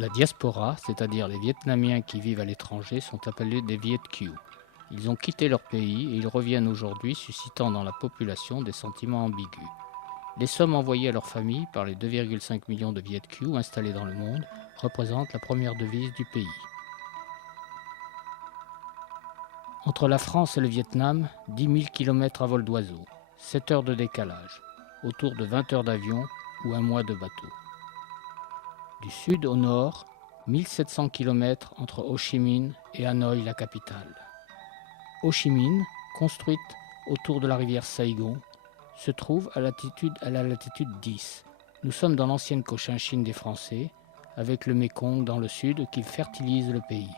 La diaspora, c'est-à-dire les Vietnamiens qui vivent à l'étranger, sont appelés des Viet Kieu. Ils ont quitté leur pays et ils reviennent aujourd'hui, suscitant dans la population des sentiments ambigus. Les sommes envoyées à leurs familles par les 2,5 millions de Viet Kieu installés dans le monde représentent la première devise du pays. Entre la France et le Vietnam, 10 000 km à vol d'oiseau, 7 heures de décalage, autour de 20 heures d'avion ou un mois de bateau. Du sud au nord, 1700 km entre Ho Chi Minh et Hanoï, la capitale. Ho Chi Minh, construite autour de la rivière Saigon, se trouve à la latitude 10. Nous sommes dans l'ancienne Cochinchine des Français, avec le Mékong dans le sud qui fertilise le pays.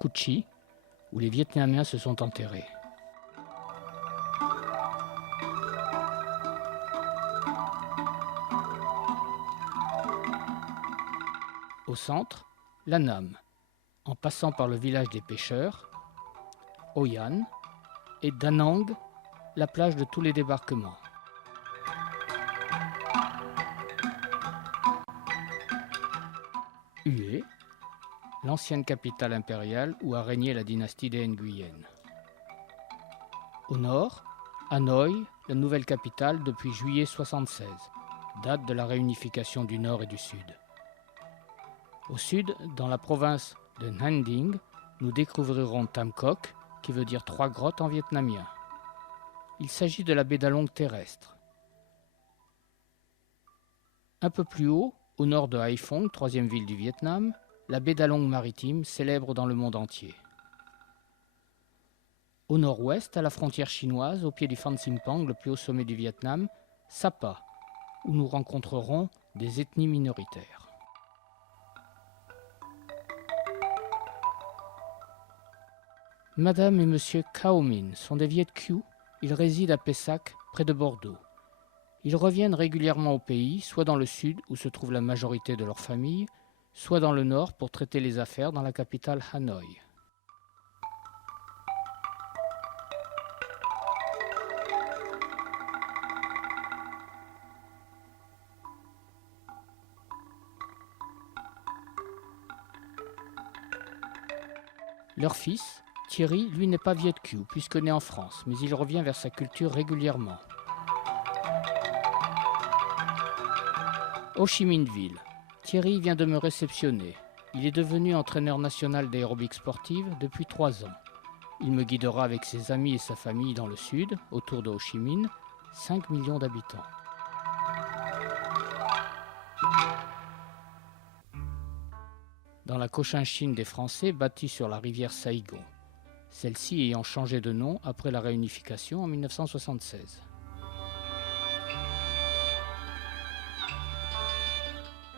Cu Chi, où les Vietnamiens se sont enterrés. Au centre, la Nam, en passant par le village des pêcheurs, Hoi An, et Da Nang, la plage de tous les débarquements. Hue, l'ancienne capitale impériale où a régné la dynastie des Nguyen. Au nord, Hanoï, la nouvelle capitale depuis juillet 1976, date de la réunification du nord et du sud. Au sud, dans la province de Nha Dinh, nous découvrirons Tam Coc, qui veut dire trois grottes en vietnamien. Il s'agit de la baie d'Along terrestre. Un peu plus haut, au nord de Haiphong, troisième ville du Vietnam, la baie d'Along maritime, célèbre dans le monde entier. Au nord-ouest, à la frontière chinoise, au pied du Phan Ximpang, le plus haut sommet du Vietnam, Sapa, où nous rencontrerons des ethnies minoritaires. Madame et Monsieur Cao Minh sont des Viet Kieu. Ils résident à Pessac, près de Bordeaux. Ils reviennent régulièrement au pays, soit dans le sud où se trouve la majorité de leur famille, soit dans le nord pour traiter les affaires dans la capitale Hanoï. Leur fils, Thierry, lui n'est pas Viet Kieu puisque né en France, mais il revient vers sa culture régulièrement. Ho Chi Minh Ville. Thierry vient de me réceptionner. Il est devenu entraîneur national d'aérobic sportive depuis 3 ans. Il me guidera avec ses amis et sa famille dans le sud, autour de Ho Chi Minh, 5 millions d'habitants. Dans la Cochinchine des Français, bâtie sur la rivière Saigon. Celle-ci ayant changé de nom après la réunification en 1976.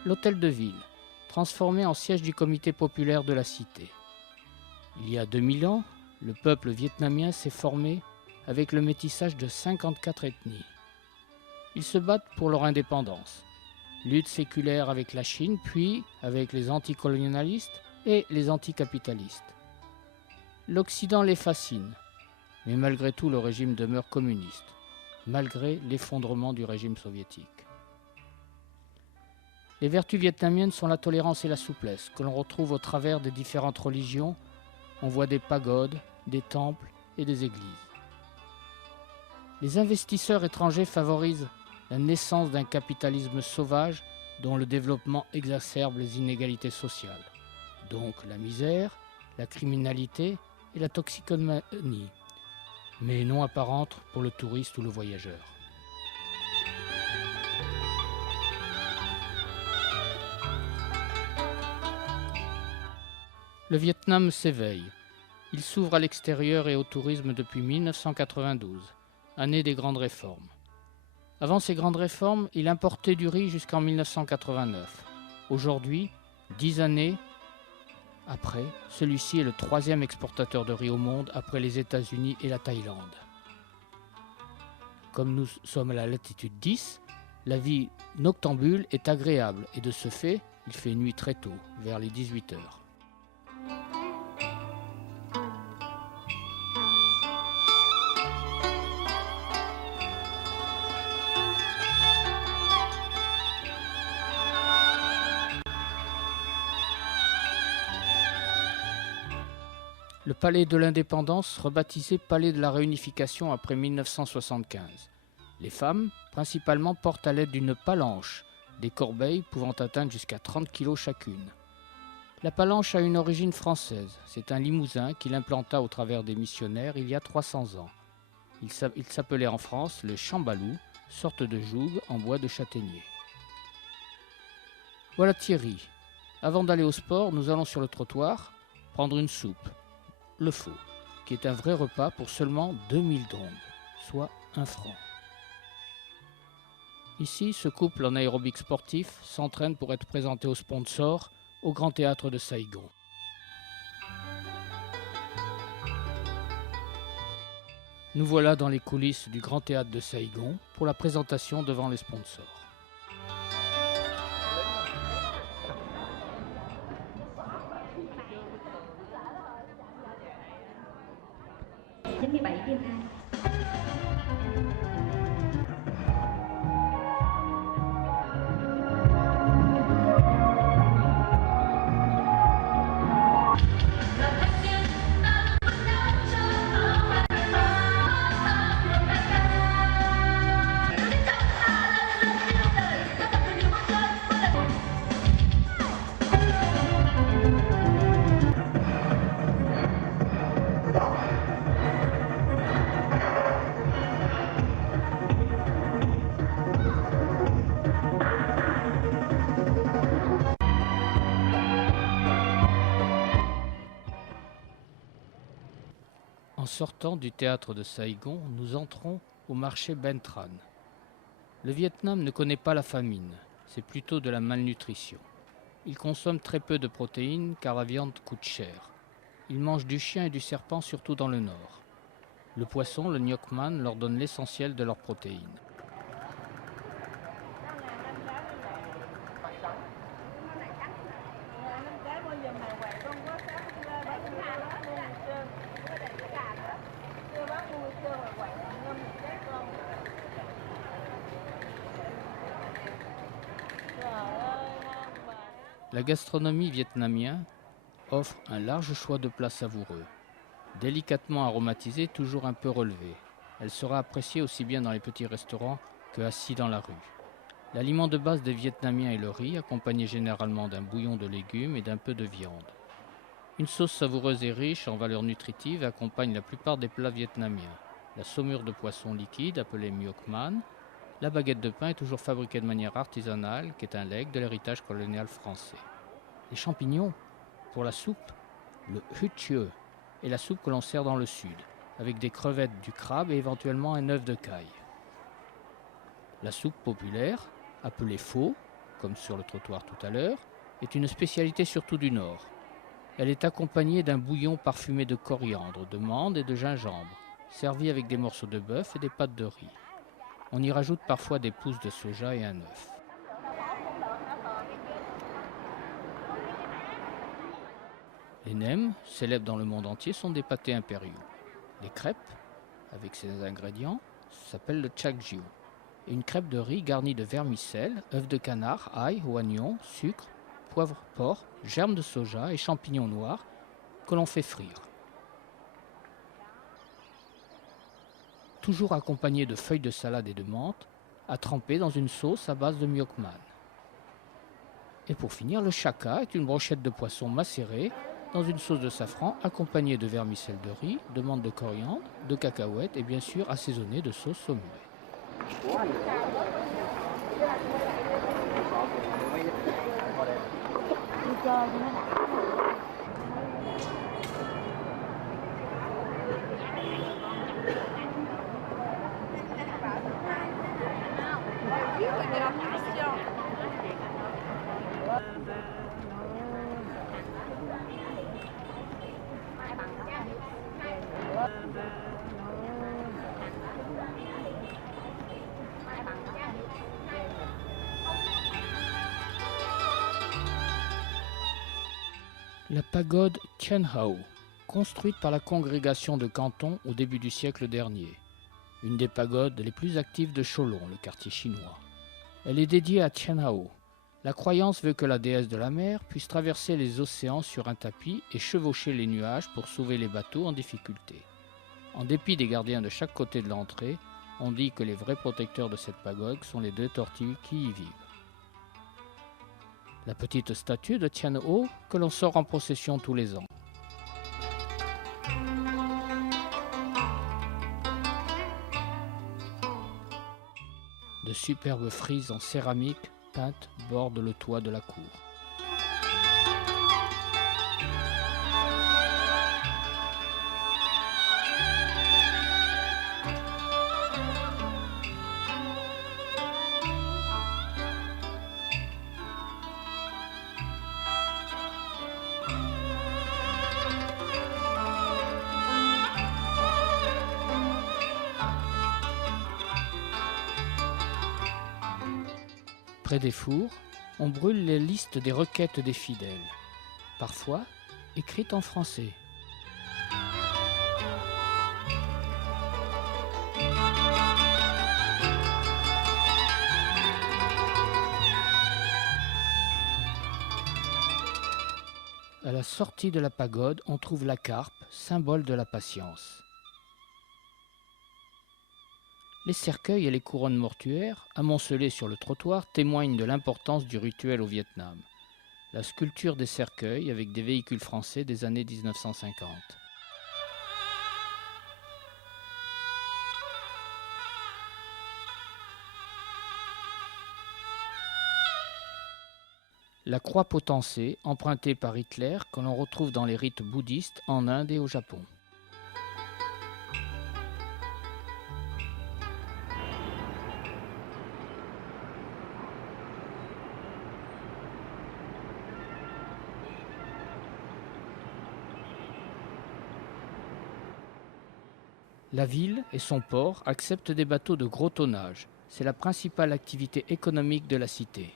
L'hôtel de ville, transformé en siège du comité populaire de la cité. Il y a 2000 ans, le peuple vietnamien s'est formé avec le métissage de 54 ethnies. Ils se battent pour leur indépendance. Lutte séculaire avec la Chine, puis avec les anticolonialistes et les anticapitalistes. L'Occident les fascine, mais malgré tout le régime demeure communiste, malgré l'effondrement du régime soviétique. Les vertus vietnamiennes sont la tolérance et la souplesse, que l'on retrouve au travers des différentes religions. On voit des pagodes, des temples et des églises. Les investisseurs étrangers favorisent la naissance d'un capitalisme sauvage dont le développement exacerbe les inégalités sociales, donc la misère, la criminalité et la toxicomanie, mais non apparente pour le touriste ou le voyageur. Le Vietnam s'éveille. Il s'ouvre à l'extérieur et au tourisme depuis 1992, année des grandes réformes. Avant ces grandes réformes, il importait du riz jusqu'en 1989. Aujourd'hui, 10 années après, celui-ci est le 3e exportateur de riz au monde après les États-Unis et la Thaïlande. Comme nous sommes à la latitude 10, la vie noctambule est agréable et de ce fait, il fait nuit très tôt, vers les 18 heures. palais de l'Indépendance, rebaptisé palais de la Réunification après 1975. Les femmes, principalement, portent à l'aide d'une palanche des corbeilles pouvant atteindre jusqu'à 30 kg chacune. La palanche a une origine française. C'est un Limousin qui l'implanta au travers des missionnaires il y a 300 ans. Il s'appelait en France le chambalou, sorte de joug en bois de châtaignier. Voilà Thierry. Avant d'aller au sport, nous allons sur le trottoir prendre une soupe, le faux, qui est un vrai repas pour seulement 2000 drongs, soit 1 franc. Ici, ce couple en aérobic sportif s'entraîne pour être présenté aux sponsors au Grand Théâtre de Saïgon. Nous voilà dans les coulisses du Grand Théâtre de Saïgon pour la présentation devant les sponsors. En sortant du théâtre de Saïgon, nous entrons au marché Ben Tran. Le Vietnam ne connaît pas la famine, c'est plutôt de la malnutrition. Il consomme très peu de protéines car la viande coûte cher. Il mange du chien et du serpent surtout dans le nord. Le poisson, le Ngoc Man, leur donne l'essentiel de leurs protéines. La gastronomie vietnamienne offre un large choix de plats savoureux. Délicatement aromatisée, toujours un peu relevée. Elle sera appréciée aussi bien dans les petits restaurants que assis dans la rue. L'aliment de base des Vietnamiens est le riz, accompagné généralement d'un bouillon de légumes et d'un peu de viande. Une sauce savoureuse et riche en valeurs nutritives accompagne la plupart des plats vietnamiens. La saumure de poisson liquide, appelée Ngoc Man. La baguette de pain est toujours fabriquée de manière artisanale, qui est un legs de l'héritage colonial français. Les champignons, pour la soupe, le Hue Thieu est la soupe que l'on sert dans le sud, avec des crevettes, du crabe et éventuellement un œuf de caille. La soupe populaire, appelée pho, comme sur le trottoir tout à l'heure, est une spécialité surtout du nord. Elle est accompagnée d'un bouillon parfumé de coriandre, de menthe et de gingembre, servi avec des morceaux de bœuf et des pâtes de riz. On y rajoute parfois des pousses de soja et un œuf. Les nems, célèbres dans le monde entier, sont des pâtés impériaux. Les crêpes, avec ces ingrédients, s'appellent le chak jiu. Et une crêpe de riz garnie de vermicelle, œufs de canard, ail, oignons, sucre, poivre, porc, germes de soja et champignons noirs que l'on fait frire. Toujours accompagné de feuilles de salade et de menthe, à tremper dans une sauce à base de Ngoc Man. Et pour finir, le chaka est une brochette de poisson macérée dans une sauce de safran accompagnée de vermicelle de riz, de menthe de coriandre, de cacahuètes et bien sûr assaisonnée de sauce saumurée. La pagode Tien Hau, construite par la congrégation de Canton au début du siècle dernier. Une des pagodes les plus actives de Cholon, le quartier chinois. Elle est dédiée à Tien Hau, La croyance veut que la déesse de la mer puisse traverser les océans sur un tapis et chevaucher les nuages pour sauver les bateaux en difficulté. En dépit des gardiens de chaque côté de l'entrée, on dit que les vrais protecteurs de cette pagode sont les 2 tortues qui y vivent. La petite statue de Tian'o que l'on sort en procession tous les ans. De superbes frises en céramique peintes bordent le toit de la cour. Près des fours, on brûle les listes des requêtes des fidèles, parfois écrites en français. À la sortie de la pagode, on trouve la carpe, symbole de la patience. Les cercueils et les couronnes mortuaires, amoncelées sur le trottoir, témoignent de l'importance du rituel au Vietnam. La sculpture des cercueils avec des véhicules français des années 1950. La croix potencée, empruntée par Hitler, que l'on retrouve dans les rites bouddhistes en Inde et au Japon. La ville et son port acceptent des bateaux de gros tonnage. C'est la principale activité économique de la cité.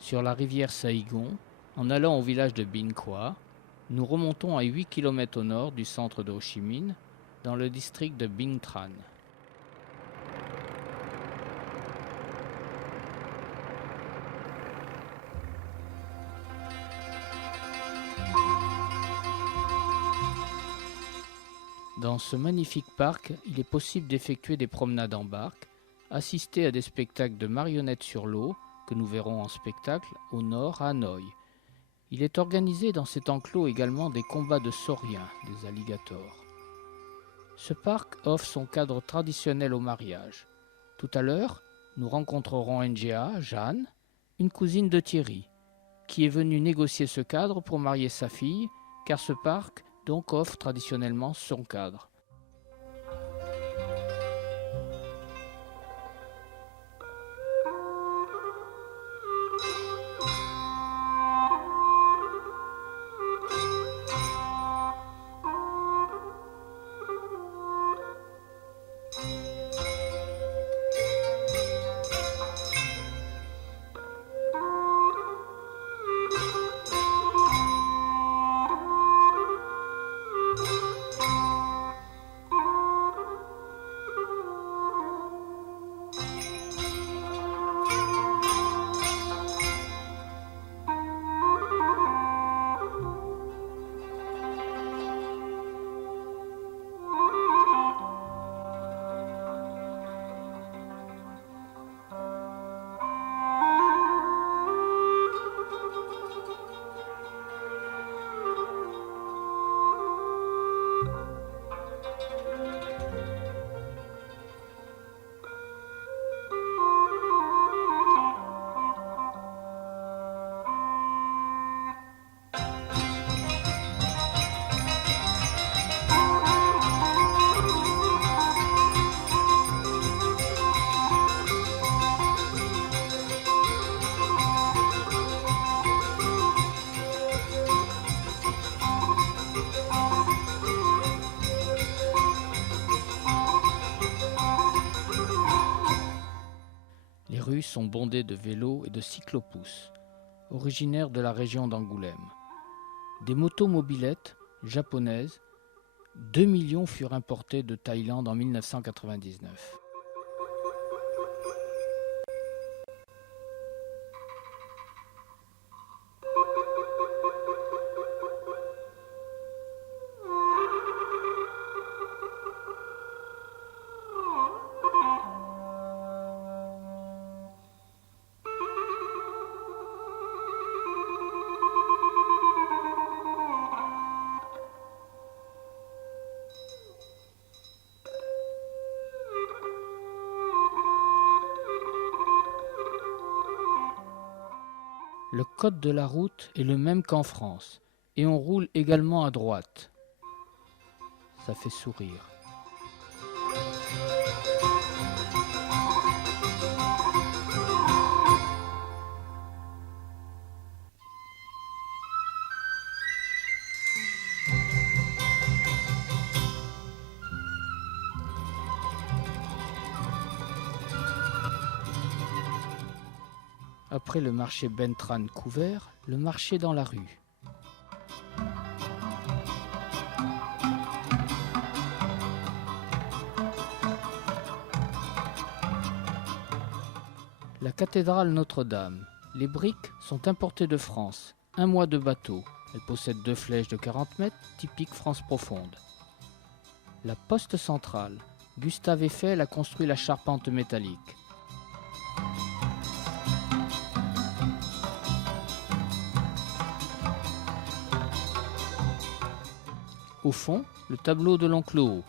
Sur la rivière Saigon, en allant au village de Binh Khoa, nous remontons à 8 km au nord du centre de Ho Chi Minh, dans le district de Binh Tran. Dans ce magnifique parc, il est possible d'effectuer des promenades en barque, assister à des spectacles de marionnettes sur l'eau, que nous verrons en spectacle au nord à Hanoï. Il est organisé dans cet enclos également des combats de sauriens, des alligators. Ce parc offre son cadre traditionnel au mariage. Tout à l'heure, nous rencontrerons Nga, Jeanne, une cousine de Thierry, qui est venue négocier ce cadre pour marier sa fille, car ce parc donc offre traditionnellement son cadre. Les rues sont bondées de vélos et de cyclopousses, originaires de la région d'Angoulême. Des motos-mobylettes japonaises 2 millions furent importés de Thaïlande en 1999. Le code de la route est le même qu'en France et on roule également à droite. Ça fait sourire. Après le marché Bentran couvert, le marché dans la rue. La cathédrale Notre-Dame. Les briques sont importées de France. 1 mois de bateau. Elle possède 2 flèches de 40 mètres, typique France profonde. La poste centrale. Gustave Eiffel a construit la charpente métallique. Au fond, le tableau de l'oncle O.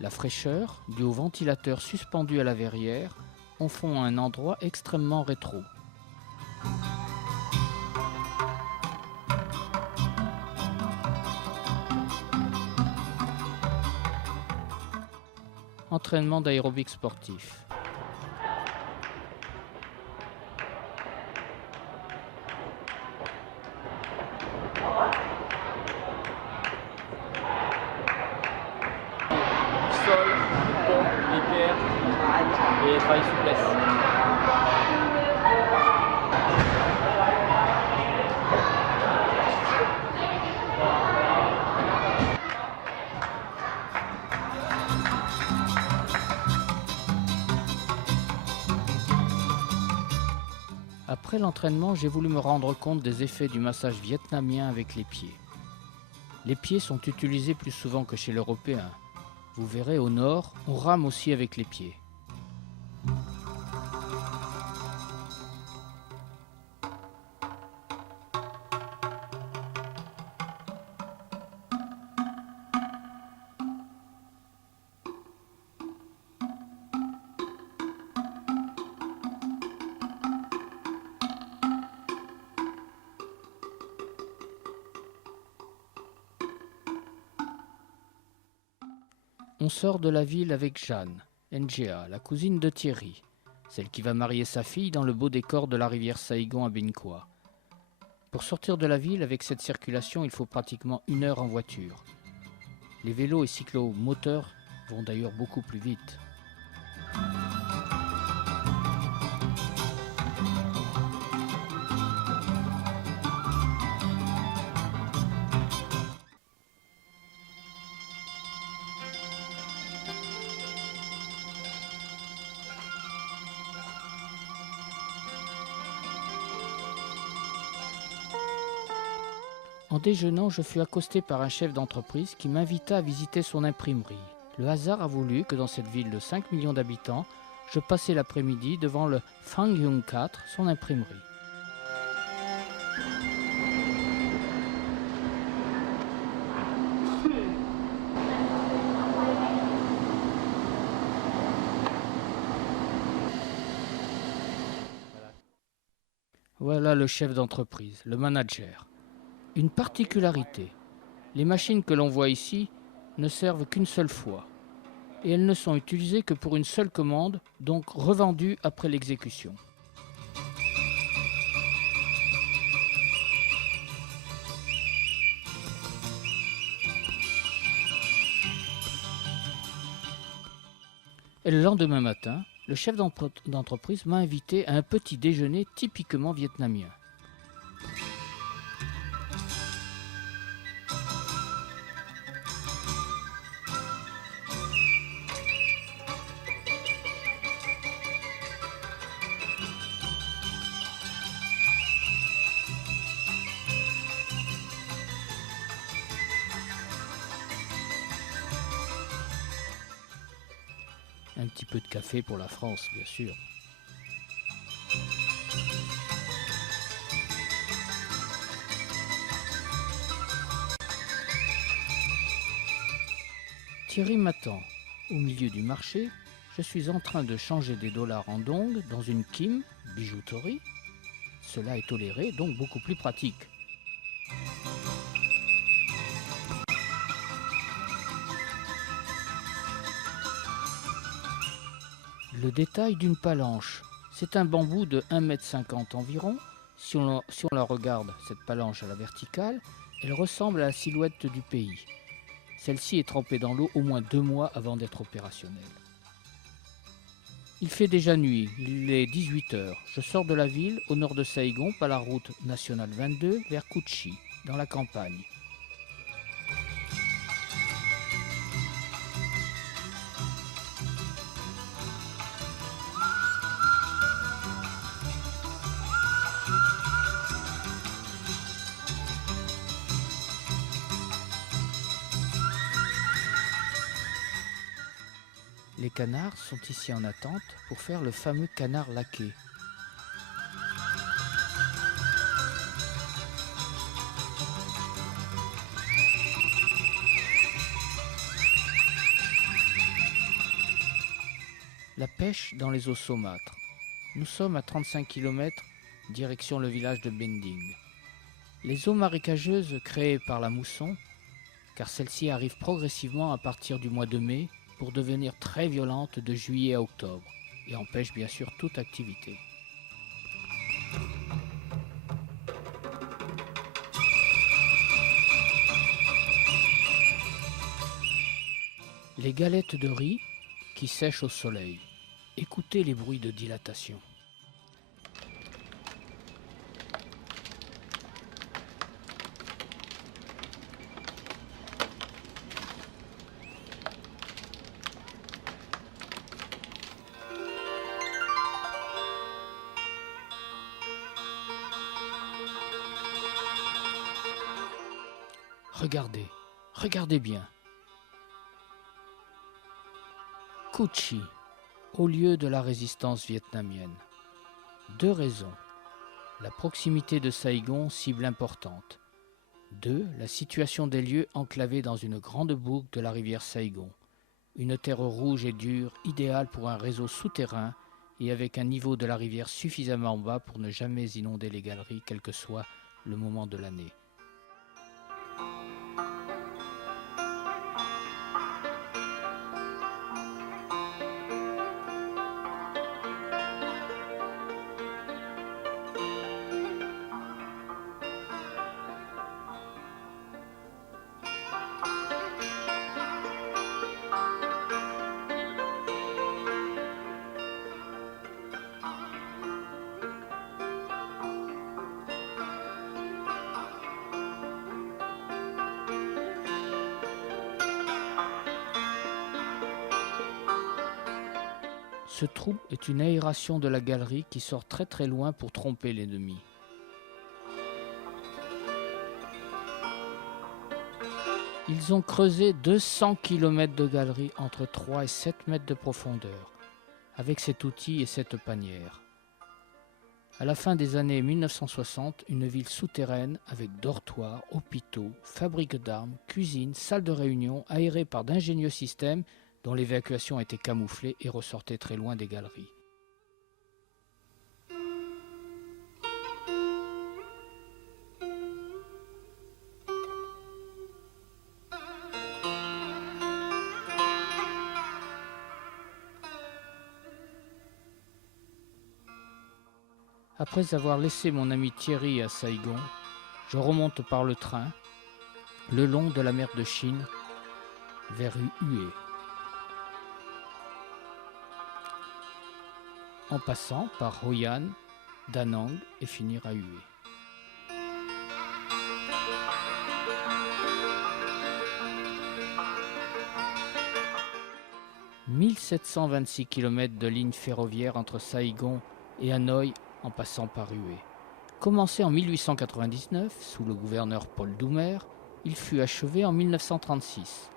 La fraîcheur, due au ventilateur suspendu à la verrière, en font un endroit extrêmement rétro. Entraînement d'aérobic sportif. Sol, pont, équerre et travail souplesse. Après l'entraînement, j'ai voulu me rendre compte des effets du massage vietnamien avec les pieds. Les pieds sont utilisés plus souvent que chez l'Européen. Vous verrez, au nord, on rame aussi avec les pieds. On sort de la ville avec Jeanne, NGA, la cousine de Thierry, celle qui va marier sa fille dans le beau décor de la rivière Saïgon à Binh Qua. Pour sortir de la ville avec cette circulation, il faut pratiquement 1 heure en voiture. Les vélos et cyclomoteurs vont d'ailleurs beaucoup plus vite. En déjeunant, je fus accosté par un chef d'entreprise qui m'invita à visiter son imprimerie. Le hasard a voulu que dans cette ville de 5 millions d'habitants, je passais l'après-midi devant le Phang Yung 4, son imprimerie. Voilà le chef d'entreprise, le manager. Une particularité, les machines que l'on voit ici ne servent qu'une seule fois et elles ne sont utilisées que pour une seule commande, donc revendues après l'exécution. Et le lendemain matin, le chef d'entreprise m'a invité à un petit déjeuner typiquement vietnamien. Un petit peu de café pour la France, bien sûr. Thierry m'attend. Au milieu du marché, je suis en train de changer des dollars en dong dans une Kim, bijouterie. Cela est toléré, donc beaucoup plus pratique. Le détail d'une palanche. C'est un bambou de 1,50 m environ. Si on la regarde, cette palanche à la verticale, elle ressemble à la silhouette du pays. Celle-ci est trempée dans l'eau au moins 2 mois avant d'être opérationnelle. Il fait déjà nuit, il est 18 h. Je sors de la ville, au nord de Saïgon, par la route nationale 22, vers Kouchi, dans la campagne. Les canards sont ici en attente pour faire le fameux canard laqué. La pêche dans les eaux saumâtres. Nous sommes à 35 km, direction le village de Bending. Les eaux marécageuses créées par la mousson, car celle-ci arrive progressivement à partir du mois de mai, pour devenir très violente de juillet à octobre et empêche bien sûr toute activité. Les galettes de riz qui sèchent au soleil. Écoutez les bruits de dilatation. Regardez, regardez bien. Kouchi, au lieu de la résistance vietnamienne. 2 raisons. La proximité de Saïgon, cible importante. 2. La situation des lieux enclavés dans une grande boucle de la rivière Saïgon. Une terre rouge et dure, idéale pour un réseau souterrain et avec un niveau de la rivière suffisamment bas pour ne jamais inonder les galeries, quel que soit le moment de l'année. Ce trou est une aération de la galerie qui sort très très loin pour tromper l'ennemi. Ils ont creusé 200 km de galerie entre 3 et 7 mètres de profondeur, avec cet outil et cette panière. À la fin des années 1960, une ville souterraine avec dortoirs, hôpitaux, fabriques d'armes, cuisines, salles de réunion, aérée par d'ingénieux systèmes dont l'évacuation était camouflée et ressortait très loin des galeries. Après avoir laissé mon ami Thierry à Saïgon, je remonte par le train, le long de la mer de Chine, vers Hue. En passant par Hoi An, Da Nang et finir à Hue. « 1726 km de ligne ferroviaire entre Saïgon et Hanoï en passant par Hue. Commencé en 1899 sous le gouverneur Paul Doumer, il fut achevé en 1936.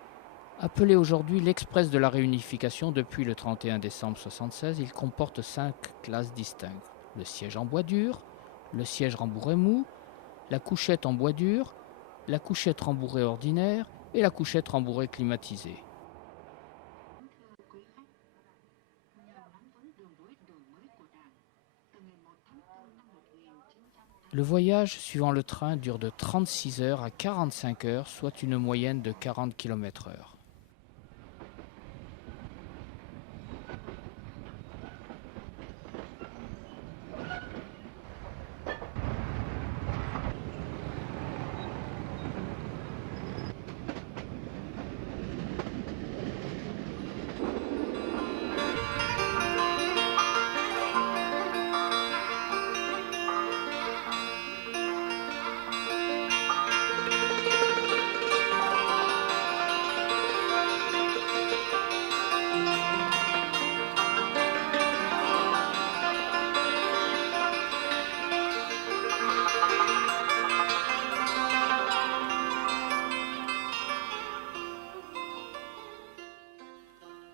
Appelé aujourd'hui l'Express de la Réunification depuis le 31 décembre 1976, il comporte 5 classes distinctes. Le siège en bois dur, le siège rembourré mou, la couchette en bois dur, la couchette rembourrée ordinaire et la couchette rembourrée climatisée. Le voyage suivant le train dure de 36 heures à 45 heures, soit une moyenne de 40 km/h.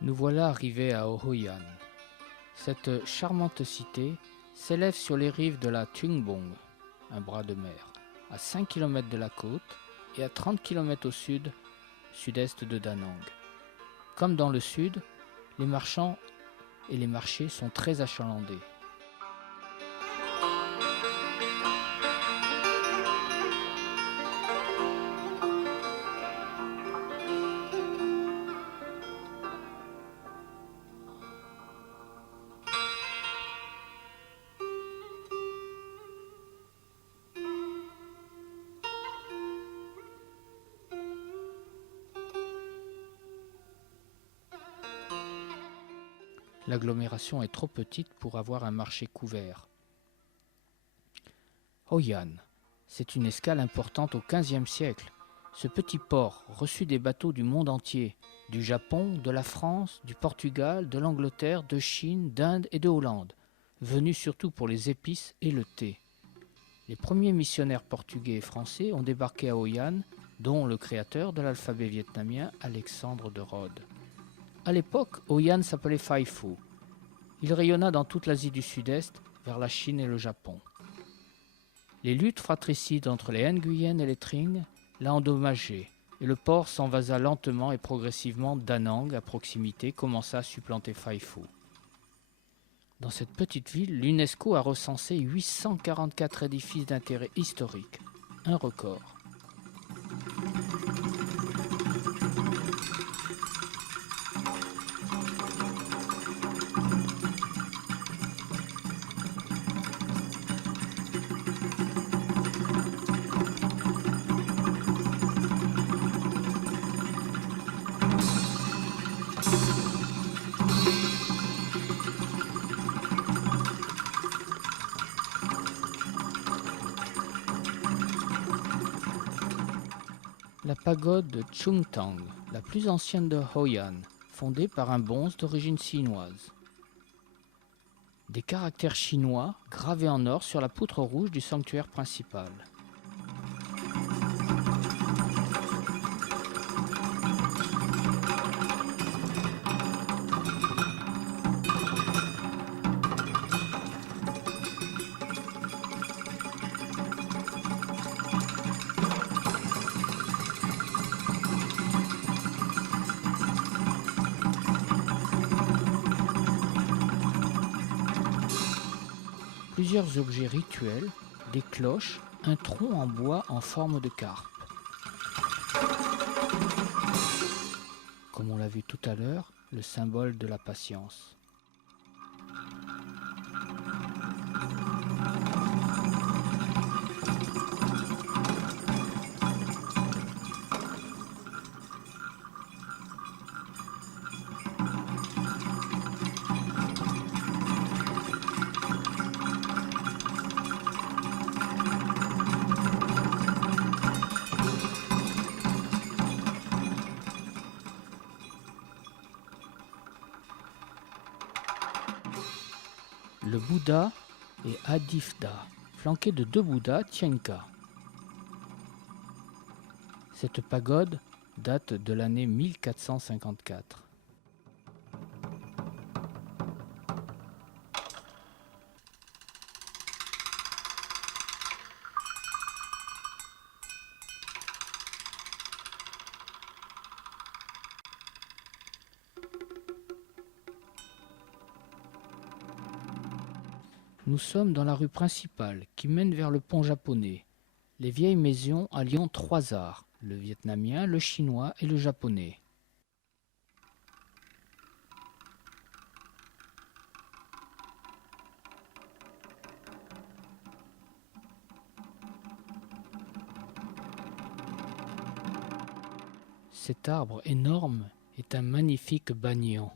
Nous voilà arrivés à Hoi An. Cette charmante cité s'élève sur les rives de la Tueng Bong, un bras de mer, à 5 km de la côte et à 30 km au sud-est de Da Nang. Comme dans le sud, les marchands et les marchés sont très achalandés. L'agglomération est trop petite pour avoir un marché couvert. Hoi An, c'est une escale importante au XVe siècle. Ce petit port reçut des bateaux du monde entier, du Japon, de la France, du Portugal, de l'Angleterre, de Chine, d'Inde et de Hollande, venus surtout pour les épices et le thé. Les premiers missionnaires portugais et français ont débarqué à Hoi An, dont le créateur de l'alphabet vietnamien, Alexandre de Rhodes. À l'époque, Hoi An s'appelait Phai Phu. Il rayonna dans toute l'Asie du Sud-Est, vers la Chine et le Japon. Les luttes fratricides entre les Nguyen et les Tring l'a endommagé, et le port s'envasa lentement et progressivement. Da Nang, à proximité, commença à supplanter Phai Phu. Dans cette petite ville, l'UNESCO a recensé 844 édifices d'intérêt historique, un record. La pagode de Chung Tang, la plus ancienne de Hoi An, fondée par un bonze d'origine chinoise. Des caractères chinois gravés en or sur la poutre rouge du sanctuaire principal. Plusieurs objets rituels, des cloches, un tronc en bois en forme de carpe. Comme on l'a vu tout à l'heure, le symbole de la patience. Le Bouddha est Adivda, flanqué de deux Bouddhas Tienka. Cette pagode date de l'année 1454. Nous sommes dans la rue principale qui mène vers le pont japonais. Les vieilles maisons alliant trois arts, le vietnamien, le chinois et le japonais. Cet arbre énorme est un magnifique banyan.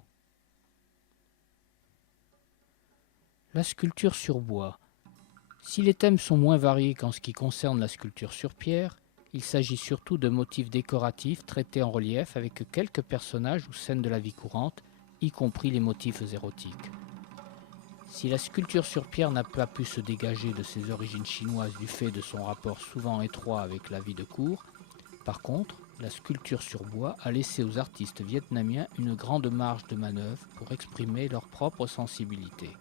La sculpture sur bois. Si les thèmes sont moins variés qu'en ce qui concerne la sculpture sur pierre, il s'agit surtout de motifs décoratifs traités en relief avec quelques personnages ou scènes de la vie courante, y compris les motifs érotiques. Si la sculpture sur pierre n'a pas pu se dégager de ses origines chinoises du fait de son rapport souvent étroit avec la vie de cour, par contre, la sculpture sur bois a laissé aux artistes vietnamiens une grande marge de manœuvre pour exprimer leur propre sensibilité.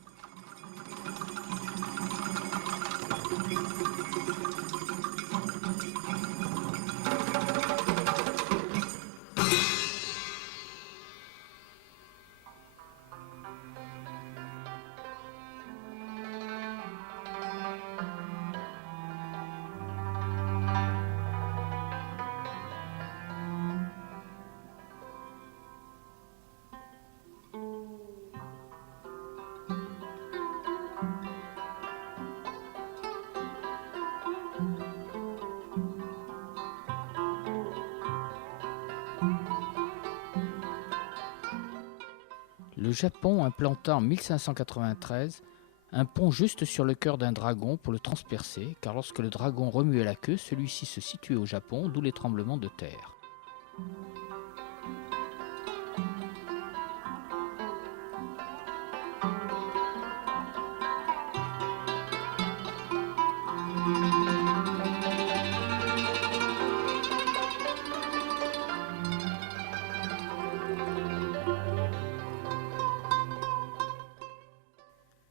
Le Japon implanta en 1593 un pont juste sur le cœur d'un dragon pour le transpercer, car lorsque le dragon remuait la queue, celui-ci se situait au Japon, d'où les tremblements de terre.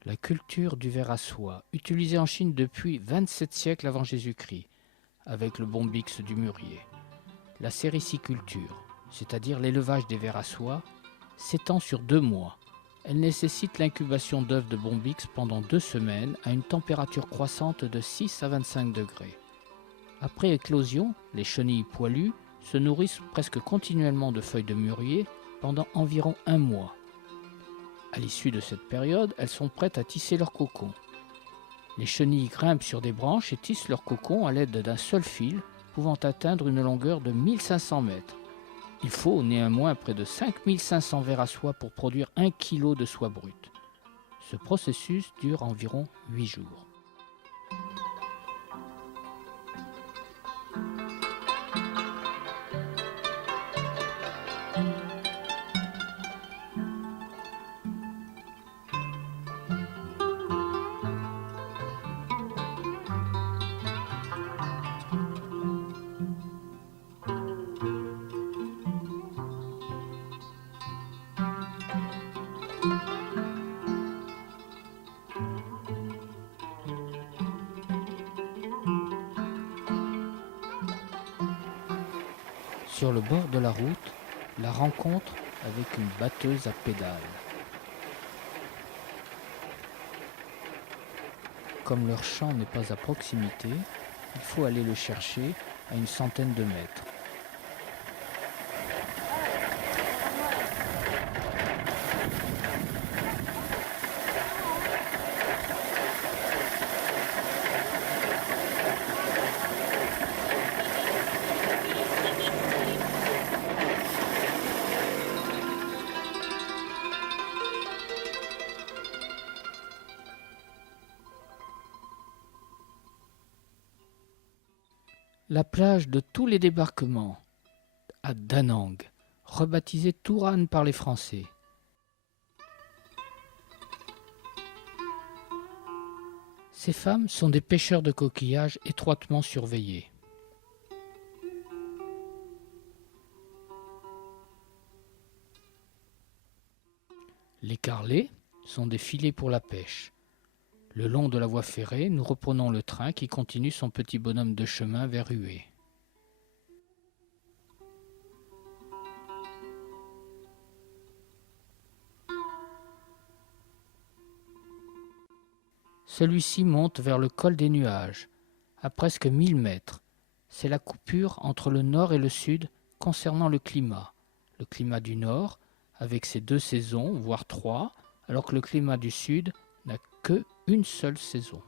La culture du verre à soie, utilisée en Chine depuis 27 siècles avant Jésus-Christ, avec le bombix du mûrier. La sériciculture, c'est-à-dire l'élevage des vers à soie, s'étend sur 2 mois. Elle nécessite l'incubation d'œufs de bombix pendant 2 semaines à une température croissante de 6 à 25 degrés. Après éclosion, les chenilles poilues se nourrissent presque continuellement de feuilles de mûrier pendant environ 1 mois. À l'issue de cette période, elles sont prêtes à tisser leur cocon. Les chenilles grimpent sur des branches et tissent leur cocon à l'aide d'un seul fil, pouvant atteindre une longueur de 1500 mètres. Il faut néanmoins près de 5500 vers à soie pour produire 1 kg de soie brute. Ce processus dure environ 8 jours. Sur le bord de la route, la rencontre avec une batteuse à pédales. Comme leur champ n'est pas à proximité, il faut aller le chercher à une centaine de mètres. La plage de tous les débarquements, à Da Nang, rebaptisée Turan par les Français. Ces femmes sont des pêcheurs de coquillages étroitement surveillés. Les carlets sont des filets pour la pêche. Le long de la voie ferrée, nous reprenons le train qui continue son petit bonhomme de chemin vers Hué. Celui-ci monte vers le col des Nuages, à presque 1000 mètres. C'est la coupure entre le nord et le sud concernant le climat. Le climat du nord, avec ses 2 saisons, voire 3, alors que le climat du sud n'a que une seule saison.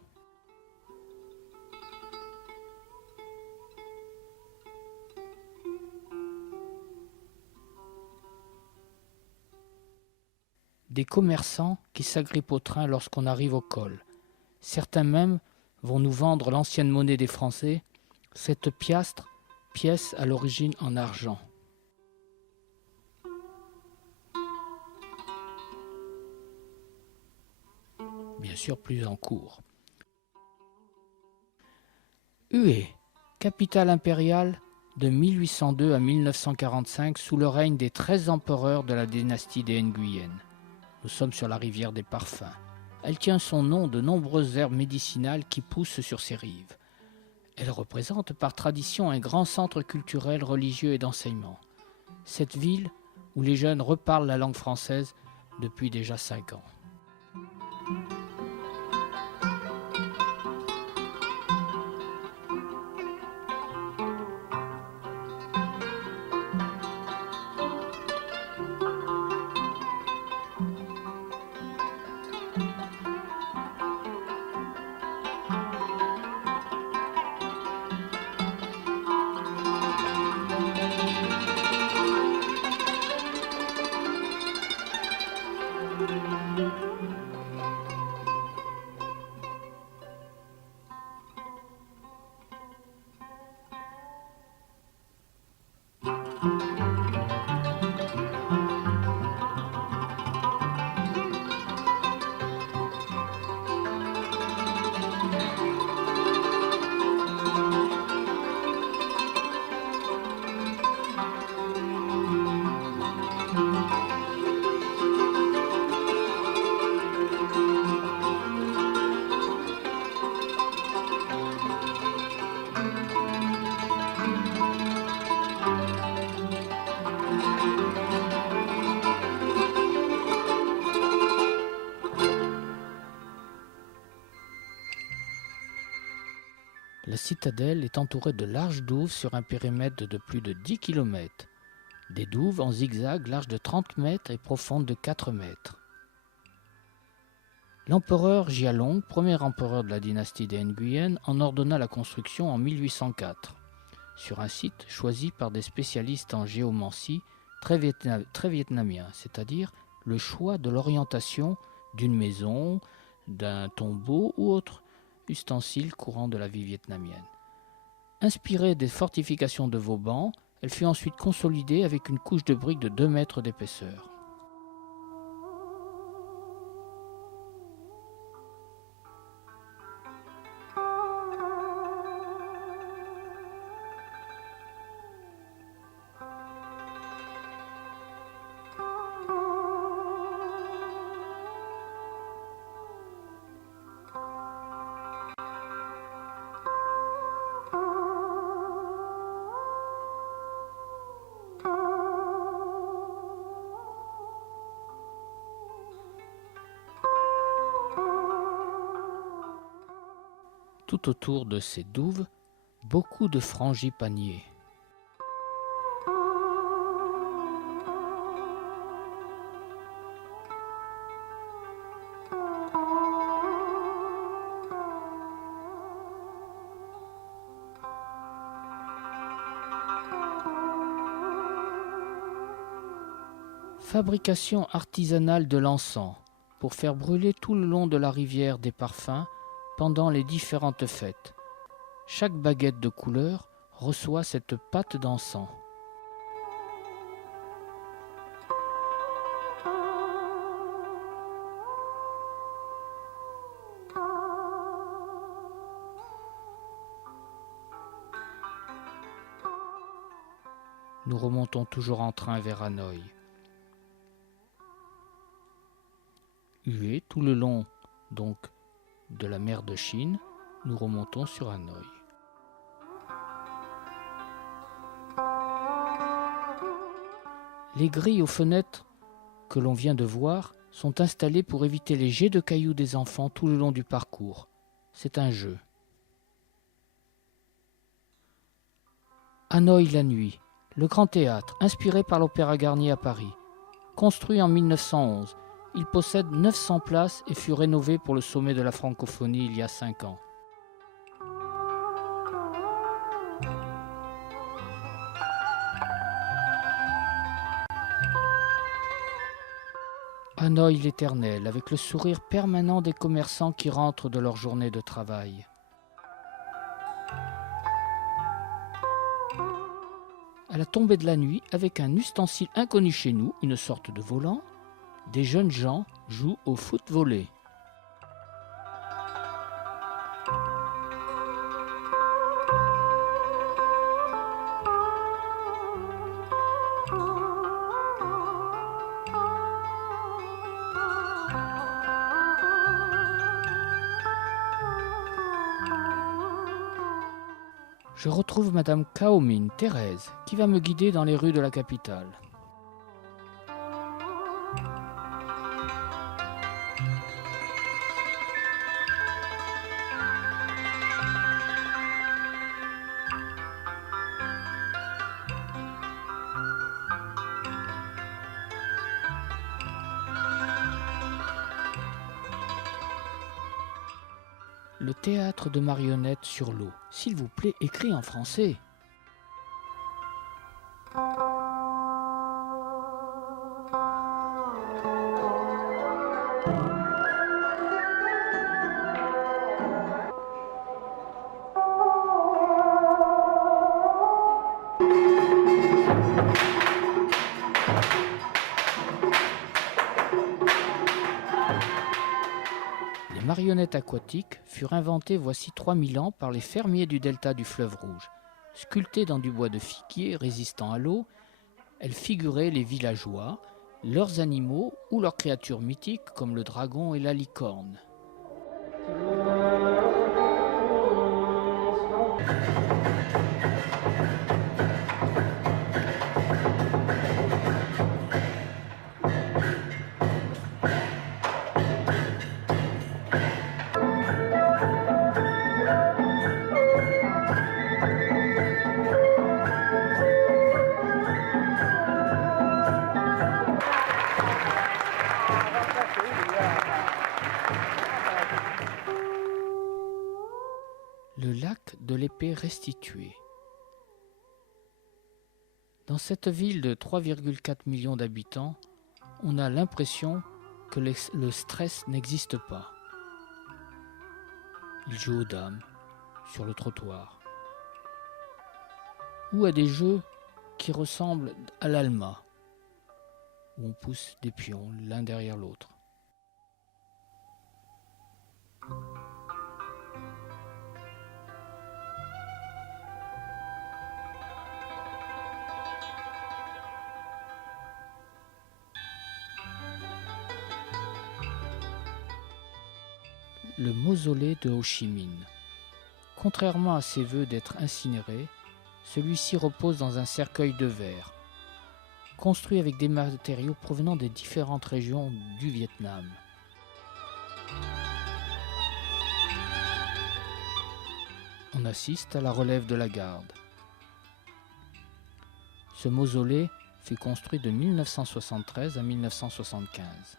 Des commerçants qui s'agrippent au train lorsqu'on arrive au col. Certains même vont nous vendre l'ancienne monnaie des Français, cette piastre, pièce à l'origine en argent. Bien sûr, plus en cours. Hué, capitale impériale de 1802 à 1945 sous le règne des 13 empereurs de la dynastie des Nguyen. Nous sommes sur la rivière des Parfums. Elle tient son nom de nombreuses herbes médicinales qui poussent sur ses rives. Elle représente par tradition un grand centre culturel, religieux et d'enseignement. Cette ville où les jeunes reparlent la langue française depuis déjà 5 ans. La citadelle est entourée de larges douves sur un périmètre de plus de 10 km. Des douves en zigzag larges de 30 mètres et profondes de 4 mètres. L'empereur Jialong, premier empereur de la dynastie des Nguyen, en ordonna la construction en 1804, sur un site choisi par des spécialistes en géomancie très vietnamiens, c'est-à-dire le choix de l'orientation d'une maison, d'un tombeau ou autre ustensile courant de la vie vietnamienne. Inspirée des fortifications de Vauban, elle fut ensuite consolidée avec une couche de briques de 2 mètres d'épaisseur. Tout autour de ces douves, beaucoup de frangipaniers. Fabrication artisanale de l'encens pour faire brûler tout le long de la rivière des Parfums pendant les différentes fêtes. Chaque baguette de couleur reçoit cette pâte d'encens. Nous remontons toujours en train vers Hanoï. Hue, tout le long donc de la mer de Chine, nous remontons sur Hanoï. Les grilles aux fenêtres que l'on vient de voir sont installées pour éviter les jets de cailloux des enfants tout le long du parcours. C'est un jeu. Hanoï la nuit, le grand théâtre, inspiré par l'Opéra Garnier à Paris. Construit en 1911, il possède 900 places et fut rénové pour le sommet de la francophonie il y a 5 ans. Hanoï l'éternel, avec le sourire permanent des commerçants qui rentrent de leur journée de travail. À la tombée de la nuit, avec un ustensile inconnu chez nous, une sorte de volant, des jeunes gens jouent au foot-volley. Je retrouve Madame Kaomin, Thérèse, qui va me guider dans les rues de la capitale. Le théâtre de marionnettes sur l'eau. S'il vous plaît, écrit en français. Les marionnettes aquatiques furent inventées voici 3000 ans par les fermiers du delta du fleuve Rouge. Sculptées dans du bois de figuier résistant à l'eau, elles figuraient les villageois, leurs animaux ou leurs créatures mythiques comme le dragon et la licorne. Le lac de l'Épée restitué. Dans cette ville de 3,4 millions d'habitants, on a l'impression que le stress n'existe pas. Ils jouent aux dames, sur le trottoir, ou à des jeux qui ressemblent à l'Alma, où on pousse des pions l'un derrière l'autre. Le mausolée de Ho Chi Minh. Contrairement à ses vœux d'être incinéré, celui-ci repose dans un cercueil de verre, construit avec des matériaux provenant des différentes régions du Vietnam. On assiste à la relève de la garde. Ce mausolée fut construit de 1973 à 1975.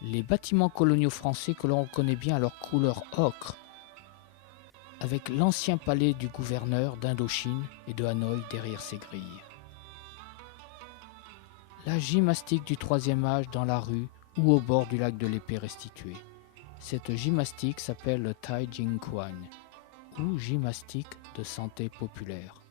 Les bâtiments coloniaux français que l'on reconnaît bien à leur couleur ocre, avec l'ancien palais du gouverneur d'Indochine et de Hanoï derrière ses grilles. La gymnastique du troisième âge dans la rue ou au bord du lac de l'Épée restitué. Cette gymnastique s'appelle le Tai Jing Quan, ou gymnastique de santé populaire.